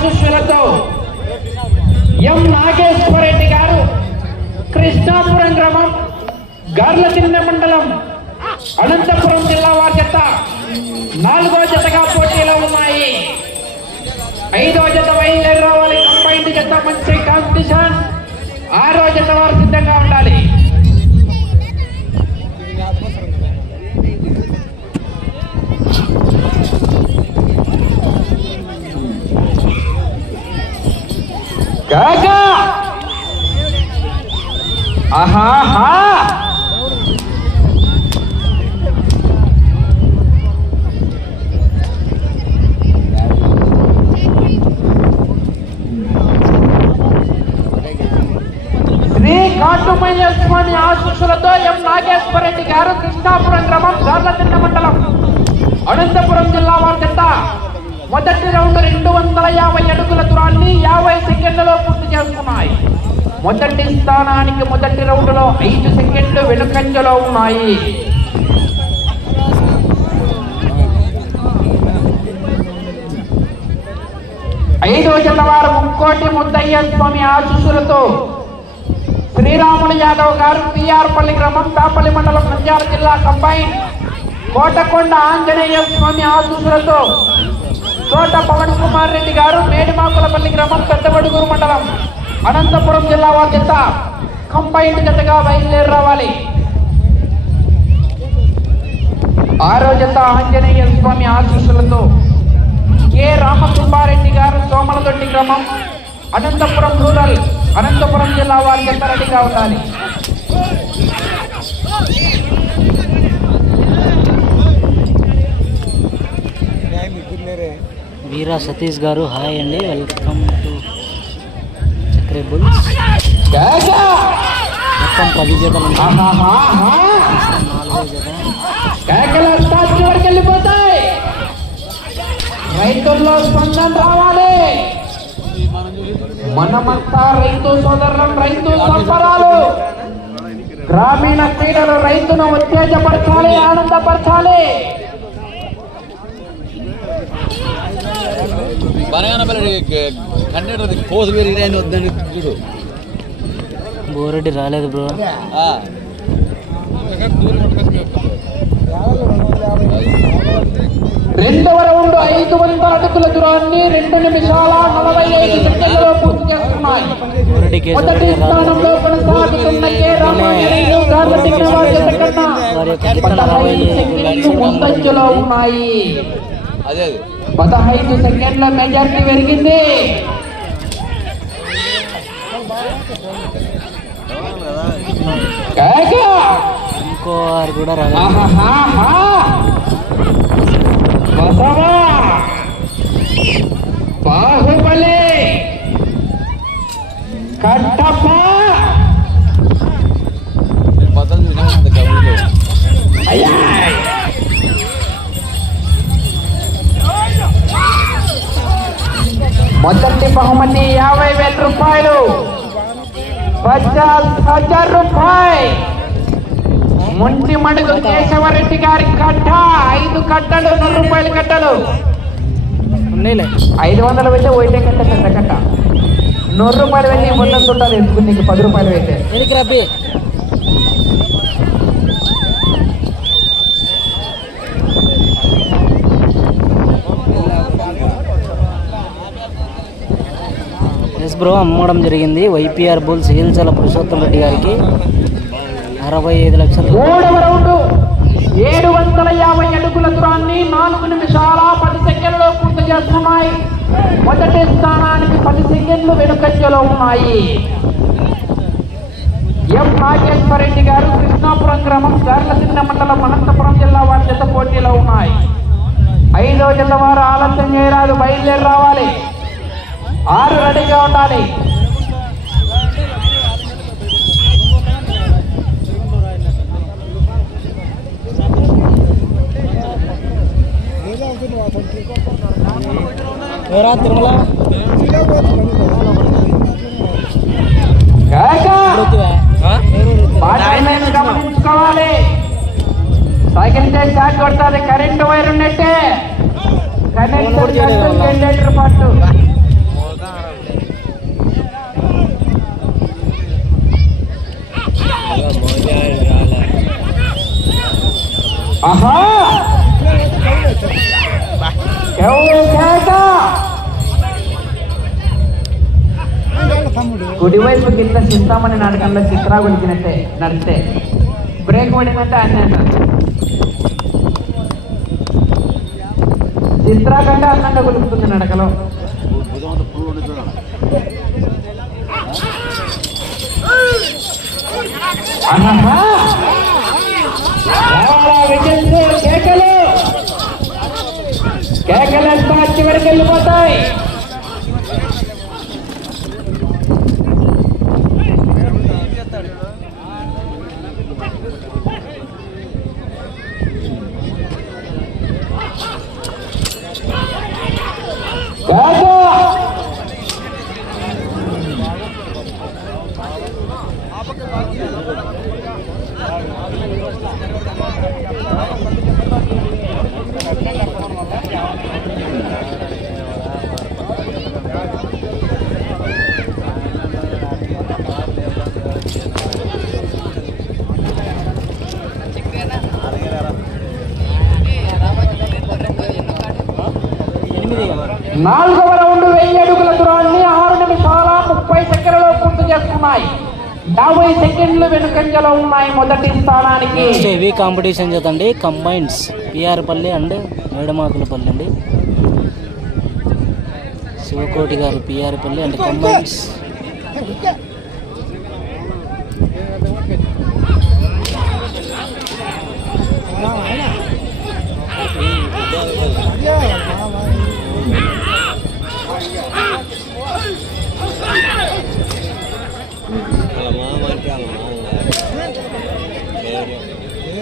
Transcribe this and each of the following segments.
ఆశీస్సులతో ఎం నాగేశ్వర రెడ్డి గారు కృష్ణాపురం గ్రామం గార్లతిన్న మండలం అనంతపురం జిల్లా వారి జత నాలుగో జతగా పోటీలో ఉన్నాయి. ఐదో జత బయలుదేరి రావాలి. కంబైండ్ జత మంచి కాంపిటీషన్. ఆరో జత వారు సిద్ధంగా ఉండాలి. కాకా. ఆహాహా శ్రీ కాటుమయ్య స్వామి ఆశీస్సులతో ఎం నాగేశ్వర రెడ్డి గారు కృష్ణాపురం గ్రామం గార్లతిన్న మండలం అనంతపురం జిల్లా వారి మొదటి రౌండ్ రెండు వందల యాభై అడుగుల దూరాన్ని యాభై సెకండ్లలో పూర్తి చేసుకున్నాయి మొదటి స్థానానికి మొదటి రౌండ్లో ఐదు సెకండ్లు వెనుకంజలో ఉన్నాయి. ఐదో జత ముక్కోటి ముద్దయ్య స్వామి ఆశీస్సులతో శ్రీరాములు యాదవ్ గారు పిఆర్పల్లి గ్రామం తాపల్లి మండలం నంద్యాల జిల్లా కంబైన్ కోటకొండ ఆంజనేయ స్వామి ఆశీస్సులతో తోట పవన్ కుమార్ రెడ్డి గారు మేడిమాకులపల్లి గ్రామం పెద్దబడుగురు మండలం అనంతపురం జిల్లా వారి జత కంబైన్ జతగా బయలుదేరి రావాలి. ఆరో జత ఆంజనేయ స్వామి ఆశీస్సులతో కె రామసుబ్బారెడ్డి గారు సోమలదొడ్డి గ్రామం అనంతపురం రూరల్ అనంతపురం జిల్లా వారి జత రెడీగా ఉండాలి. వీరా సతీష్ గారు హాయ్ అండి. వెల్కమ్ టు చక్రే బుల్స్ కేక! మొత్తం పది జతలు! నాలుగో జత. వెళ్ళిపోతాయి. రైతుల్లో స్పందన రావాలి. మనమంతా రైతు సోదరులం రైతు సంబరాలు గ్రామీణ క్రీడలు రైతును ఉత్తేజపరచాలి ఆనందపరచాలి. బనగానపల్లి కండక్టర్ కోసు వేరు ఇరైన వద్దని చూడు. బోరెడ్డి రాలేదు బ్రో. ఆ. రెండవ రౌండ్ ఐదు వందల అడుగుల దూరాన్ని రెండు నిమిషాల నలభై ఐదు సెకండ్లలో పూర్తి చేస్తున్నాయి. మొదటి స్థానంలో కొనసాగుతున్న కె రామాయణు గార్ల దిగినవారి జత కన్నా వారి అరవై పదహైదు సెకండ్లు ముందంజలో ఉన్నాయి. పదహైదు సెకండ్ల మెజార్టీ పెరిగింది! ఇంకో కూడా! బాహుబలి! కట్టప్ప! పద్ధతి మొదటి బహుమతి యాభై వేల రూపాయలు. పచాస్ హజార్ రూపాయలు ముంటి మడుగు కేశవరెడ్డి గారి కట్ట. ఐదు కట్టలు నూరు రూపాయల కట్టలు. ఐదు వందలు అయితే ఒకటే కట్ట పెద్ద కట్ట. నూరు రూపాయలు వెళ్ళి మొత్తం చుట్టాలు ఎందుకు నీకు పది రూపాయలు అయితే బ్రో అమ్మడం జరిగింది. వైపీఆర్ బుల్స్ హీల్చల పురుషోత్తం రెడ్డి గారికి అరవై ఐదు లక్షలు రౌండ్ ఏడు వందల యాభై అడుగుల దూరాన్ని నాలుగు నిమిషాల పది సెకండ్లో పూర్తి చేస్తున్నాయి. మొదటి స్థానానికి పది సెకండ్లు వెనుకంజలో ఉన్నాయి. ఎం నాగేశ్వర రెడ్డి గారు కృష్ణాపురం గ్రామం గార్లసిన్న మండలం అనంతపురం జిల్లా వారి చేత పోటీలో ఉన్నాయి. ఐదో జిల్లా వారు ఆలస్యం చేయరాదు బయలుదేరి రావాలి. ఆరు రెడీగా ఉండాలి. ఎవరా తిరుమల? గమనించుకోవాలి? సైకిల్ చేసి షాక్ కొడుతుంది కరెంటు వైర్ ఉన్నట్టే. కనెక్టర్ ఆహా! కుడివైపు కింద చింతామణి నాటకంలో చిత్రా కొలికినట్టే నడితే బ్రేక్ పడిందంటే అన్న చిత్రా కంటే అన్నంగా కొలుపుతుంది నడకలో. ఆహాహా. కేకలు. కేకలు కేకలంతా చివరికి వెళ్ళిపోతాయి కాదు. ఎనిమిది నాలుగవ రౌండ్ వెయ్యి అడుగుల దూరాన్ని ఆరు నిమిషాల ముప్పై సెకండ్లలో పూర్తి చేస్తున్నాయి యాభై సెకండ్లు వెనుకంజలో ఉన్నాయి మొదటి స్థానానికి. కాంపిటీషన్ చేతండి కంబైన్స్ పిఆర్పల్లి అండ్ మేడమాకులపల్లి అండి. శివకోటి గారు పిఆర్పల్లి అండ్ కంబైన్స్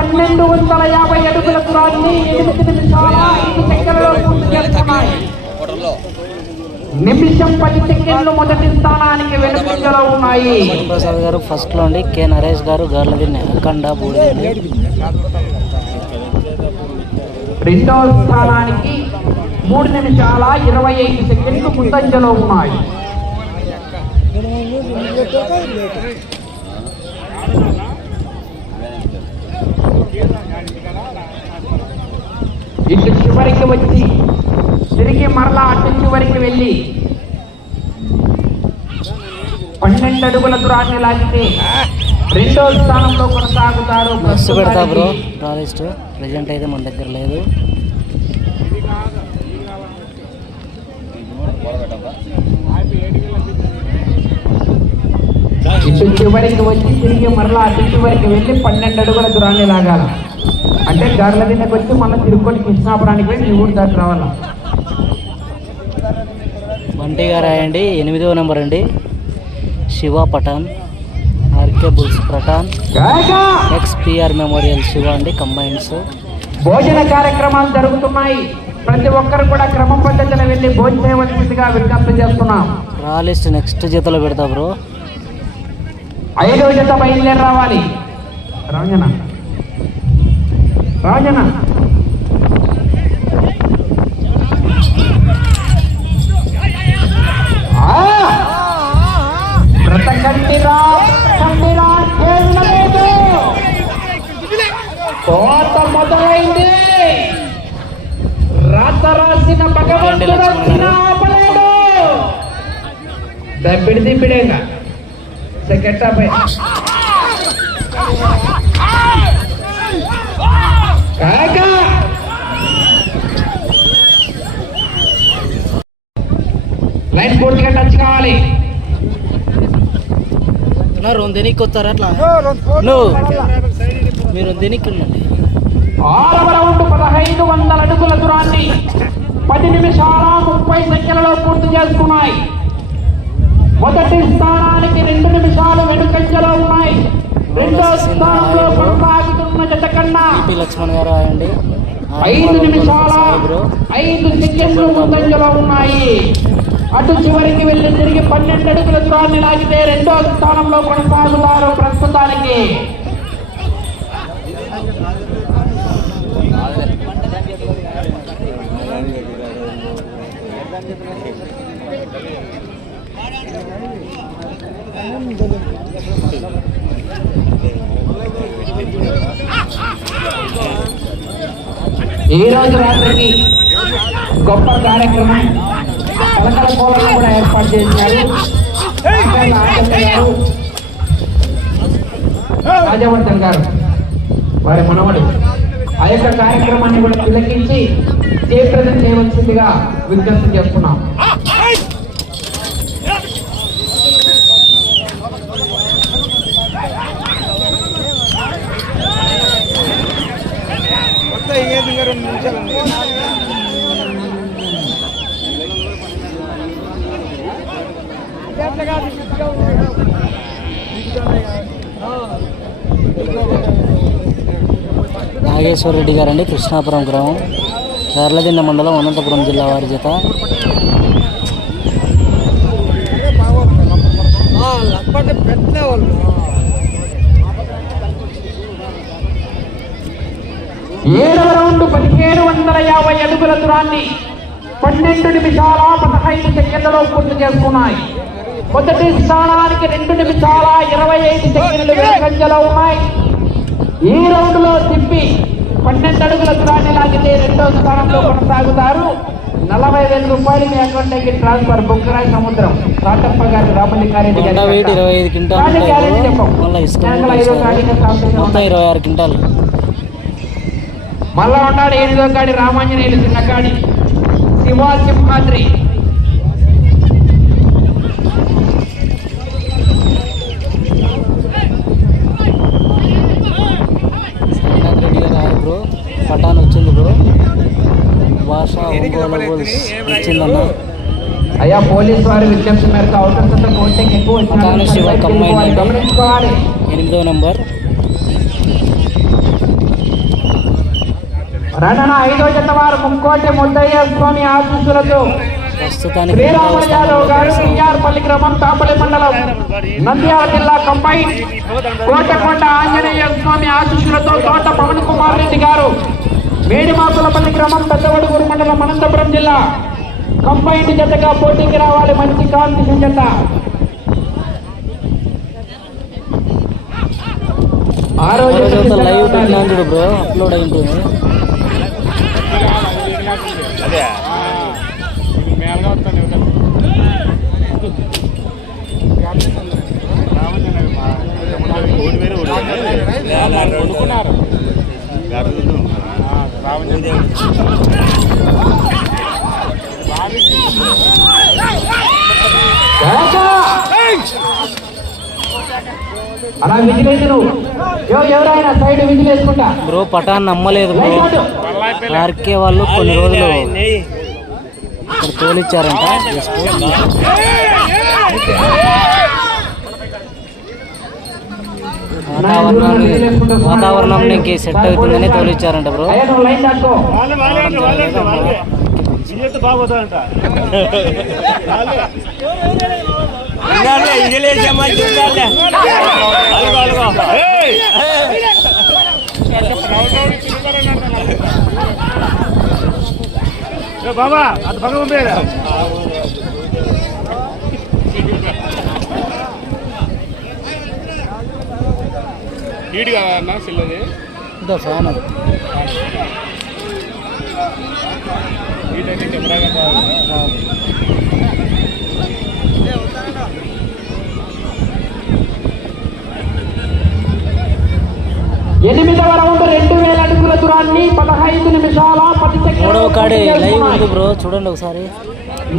పన్నెండు వందల యాభై అడుగుల దూరాన్ని ఎనిమిది నిమిషాల ఐదు సెకండ్లలో పూర్తి చేస్తున్నాయి. హోటల్లో నిమిషం పది సెకండ్లు మొదటి స్థానానికి వెనుకంజలో ఉన్నాయి. ప్రసాద్ గారు ఫస్ట్లో అండి కె నరేష్ గారు గార్లది అఖండ బూడిదండి రెండవ స్థానానికి మూడు నిమిషాల ఇరవై ఐదు సెకండ్లు ముందంజలో ఉన్నాయి. ఇటు చివరికి వచ్చి తిరిగి మరలా అటు చివరికి వెళ్ళి పన్నెండు అడుగుల దూరాన్ని లాగితే రెండో స్థానంలో కొనసాగుతారు బస్సు పెడతా బ్రో ప్రజెంట్ అయితే మన దగ్గర లేదు. ఇటు చివరికి వచ్చి తిరిగి మరలా అటు చివరికి వెళ్ళి పన్నెండు అడుగుల దూరాన్ని లాగాల. అంటే గార్ల దిన్నకి వచ్చి మళ్ళీ తిరుక్కొని కృష్ణాపురానికి వెళ్ళి నీ ఊరు దాటి రావాలా? బంటి గారు రాయండి. ఎనిమిదవ నెంబర్ అండి. Shiva Pathan RK bulls Pathan! XPR memorial Shiva అండి కంబైన్స్ భోజన కార్యక్రమాలు జరుగుతున్నాయి. ప్రతి ఒక్కరు కూడా క్రమ పద్ధతిలో వెళ్ళి భోజనం చేయవలసిందిగా విజ్ఞప్తి చేస్తున్నాం. రాలిస్ట్ నెక్స్ట్ జతలో పెడతా బ్రో. ఐదవ జత బయలుదేరి రావాలి. రాజన రాజన. కోత మొదలైంది. రాత రాసిన భగవంతుడు ఆపలేడు. దబ్బిడి దిబ్బిడేగా సెకండ్ హాఫ్ నా రెండు దినికి వస్తారు అట్లా నువ్వు మీరు దినికి ఉండండి ఆరవ రౌండ్ పదహైదు వందల అడుగుల దూరాన్ని పది నిమిషాల ముప్పై సెకండ్లలో పూర్తి చేసుకున్నాయి. మొదటి స్థానానికి రెండు నిమిషాలు వెనుకంజలో ఉన్నాయి. రెండో స్థానంలో కొనసాగుతున్న జత కన్నా లక్ష్మణ్ గారు రాయండి. ఐదు నిమిషాల ఐదు సెకండ్లు ముందంజలో ఉన్నాయి. అటు చివరికి వెళ్ళి తిరిగి పన్నెండు అడుగుల దూరాన్ని లాగితే రెండో స్థానంలో కొనసాగుతారు ప్రస్తుతానికి. ఈ రోజు రాత్రికి గొప్ప కార్యక్రమం. కలకల కోలను కూడా ఏర్పాటు చేశారు రాజవర్ధన్ గారు వారి మనవడు. ఆ యొక్క కార్యక్రమాన్ని కూడా తిలకించి జయప్రదం చేయవలసిందిగా విజ్ఞప్తి చేస్తున్నాం. నాగేశ్వర రెడ్డి గారండి కృష్ణాపురం గ్రామం. కేరళదిండ మండలం అనంతపురం జిల్లా వారి చేత. ఏడవ రౌండ్ పదిహేడు వందల యాభై అడుగుల దూరాన్ని పన్నెండు నిమిషాల పదహైదు సెకండ్లలో పూర్తి చేసుకున్నాయి. మొదటి స్థానానికి రెండు నిమిషాల ఇరవై ఐదు సెకండ్లు వెనుకంజలో ఉన్నాయి. ఈ రౌండ్లో తిప్పి పన్నెండు అడుగుల దూరాన్ని లాగితే రెండో స్థానంలో కొనసాగుతారు. నలభై వేల రూపాయలు మీ అకౌంట్కి ట్రాన్స్ఫర్ బుక్కరాయి సముద్రం. రాటప్ప గారి రామలింగారెడ్డి గారి ఇరవై ఐదు క్వింటాలు. మళ్ళీ ఉన్నాడు ఎనిమిదో కాడి రామాంజనేయులు చిన్నకాడి. శివ సింహాద్రి శ్రీనాథ్ రెడ్డి గారు రారు బ్రో పటాన్ వచ్చింది బ్రో అయ్యా పోలీస్ వారి విజ్ఞప్తి మేరకు అవుటర్ అంతా కోటింగ్ ఎక్కువ శివ ఎనిమిదో నంబర్. రణన ఐదో జత వారు ముక్కోటి ముద్దయ్య స్వామి ఆశీస్సులతో ప్రస్తుతానికి సింగారపల్లి గ్రామం తాపల్లి మండలం నంద్యాల జిల్లా కంబైన్ కోటకొండ ఆంజనేయ స్వామి ఆశీస్సులతో తోట పవన్ కుమార్ రెడ్డి గారు మేడిమాకులపల్లి గ్రామం పెద్దవడుగురు మండలం అనంతపురం జిల్లా కంబైన్ జతగా పోటీకి రావాలి మంచి కాంపిటీషన్ జత ఆ రోజు మరో జత లైవ్ పెట్టినాను బ్రో అప్లోడ్ అయి ఉంటుంది కేక! అలా విజిలేసి అలా ఎవ- ఎవరైనా సైడ్ విజిలేసుకుంటా బ్రో పటాన్ నమ్మలేదు బ్రో. లైట్ ఆర్కే వాళ్ళు కొన్ని రోజులు ఇక్కడ తోలిచ్చారంట వాతావరణం వాతావరణంకి సెట్ అవుతుందని తోలిచ్చారంట బ్రో. బాబా అది పక్క పంపేదా ఈడు కదా అన్న సిల్లది ఇదో ఫ్యాన్ అది. కెమెరా కదా ఎనిమిదవ రౌండ్ రెండు వేల అడుగుల దూరాన్ని పదహైదు నిమిషాల పది మూడవ కాడి లైవ్ ఉంది. బ్రో చూడండి ఒకసారి.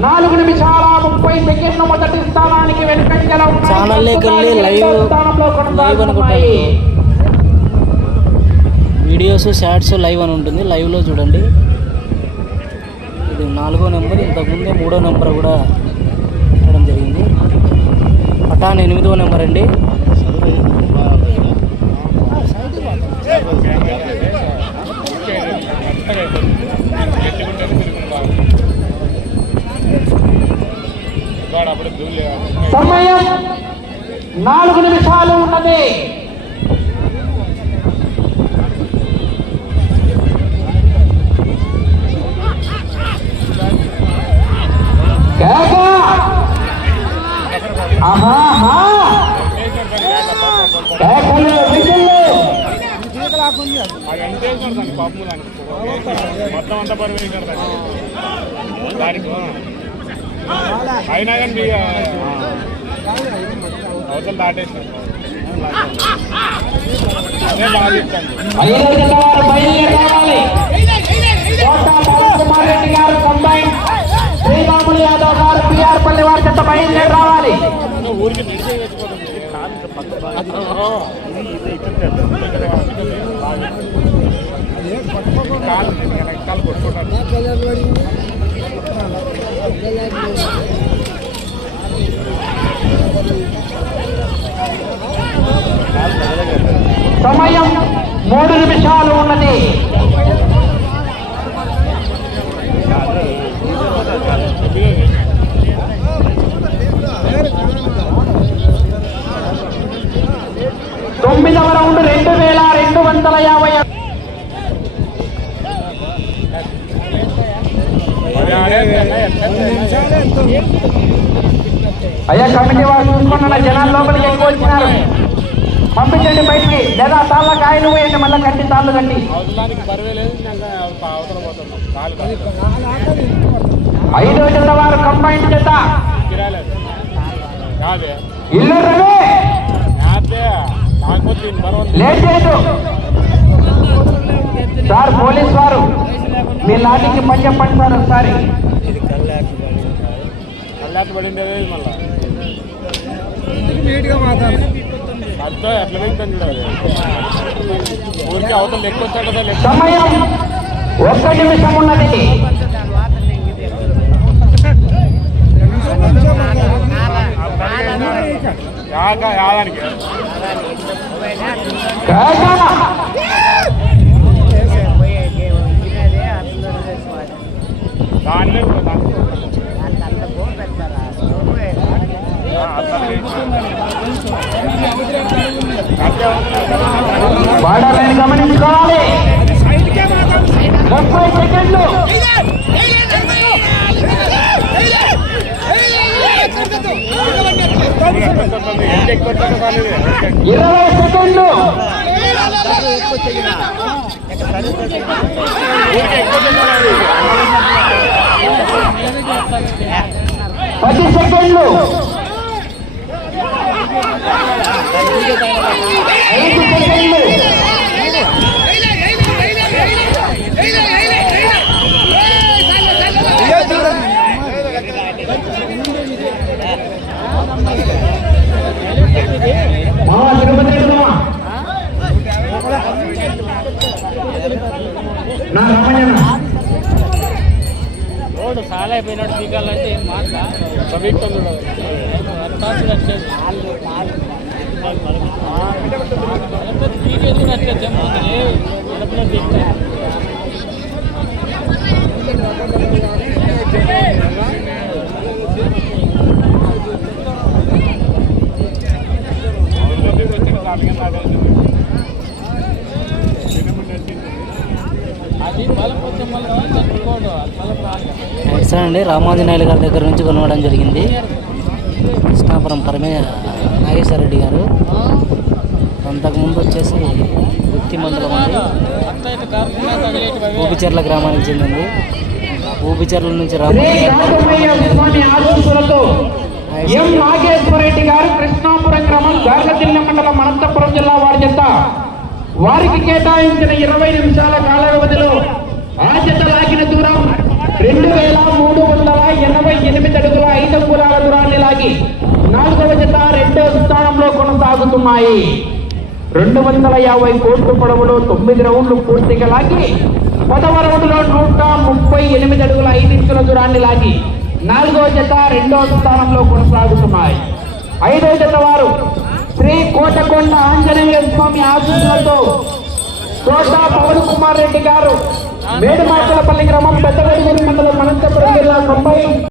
నాలుగు నిమిషాల ముప్పై సెకండ్లు మొదటి స్థానానికి వెనుకంజలో వెళ్ళి లైవ్ లైవ్ అనుకుంటాను కొనసాగుతున్నాయి. వీడియోస్ షార్ట్స్ లైవ్ అని ఉంటుంది. లైవ్లో చూడండి. ఇది నాలుగో నెంబర్ ఇంతకుముందే మూడో నెంబర్ కూడా ఇవ్వడం జరిగింది. పటాన్ ఎనిమిదో నెంబర్ అండి. సమయం నాలుగు నిమిషాలు ఉన్నది. మొత్తం అంతా బరువు వేసినారు దానికి అయినా కానీ శ్రీరాములు యాదవ్ బయలుదేరి రావాలి. సమయం మూడు నిమిషాలు ఉన్నది. తొమ్మిదవ రౌండ్ రెండు వేల రెండు వందల యాభై అయ్యా కమిటీ వారు చూసుకున్న జనాలు లోపలికి ఎక్కువ వచ్చినారు. పంపించండి బయటికి. లేదా తాళ్ళ కాయలు వేయండి మళ్ళీ కట్టి తాళ్ళు కట్టి. ఐదో జత వారు కంబైన్ జత. ఇల్లు రవి. సార్ పోలీస్ వారు మీ లాఠీకి పని చెప్పండి సార్ ఒకసారి. సమయం. ఒక్క నిమిషం ఉన్నది. యాదానికి కేక! గమనించుకోవాలి ముప్పై సెకండ్లు ఎంత ఎక్కువ వచ్చాడో కాలేదు ఇరవై సెకండ్లు. పది సెకండ్లు. ఐదు సెకండ్లు. రోడ్డు చాలా అయిపోయినట్టు దిగాలంటే ఏం మాట సమీక్షం చూడాలి అది బలం కొంచెం మళ్ళీ తట్టుకోడు అండి రామాంజనేయులు గారి దగ్గర నుంచి కొనవడం జరిగింది. కృష్ణాపురం పరమే నాగేశ్వర రెడ్డి గారు. అంతకుముందు వచ్చేసి వృత్తి మండలం అండి. ఊపిచెర్ల గ్రామానికి చెందింది. ఊపిచెర్ల నుంచి శ్రీ ఎం నాగేశ్వర రెడ్డి గారు కృష్ణాపురం గ్రామం గార్లదిన్నె మండలం అనంతపురం జిల్లా వారి చెత్త వారికి కేటాయించిన ఇరవై నిమిషాల కాల వ్యవధిలో ఆ జత లాగిన దూరం రెండు వేల మూడు వందల ఎనభై ఎనిమిది అడుగుల ఐదు అంగుళాల దూరాన్ని లాగి నాలుగవ జత రెండో స్థానంలో కొనసాగుతున్నాయి. రెండు వందల యాభై కోట్ల పొడవులో తొమ్మిది రౌండ్లు పూర్తిగా లాగి పదవ రౌండ్లో నూట ముప్పై ఎనిమిది అడుగుల ఐదు ఇంచుల దూరాన్ని లాగి నాలుగవ జత రెండవ స్థానంలో కొనసాగుతున్నాయి. ఐదవ జత వారు శ్రీ కోటకొండ ఆంజనేయ స్వామి ఆశీస్సులతో కోట పవన్ కుమార్ రెడ్డి గారు మేడమాకలపల్లి గ్రామం పెద్దగడిగిరి మండలం అనంతపురం జిల్లా తొంభై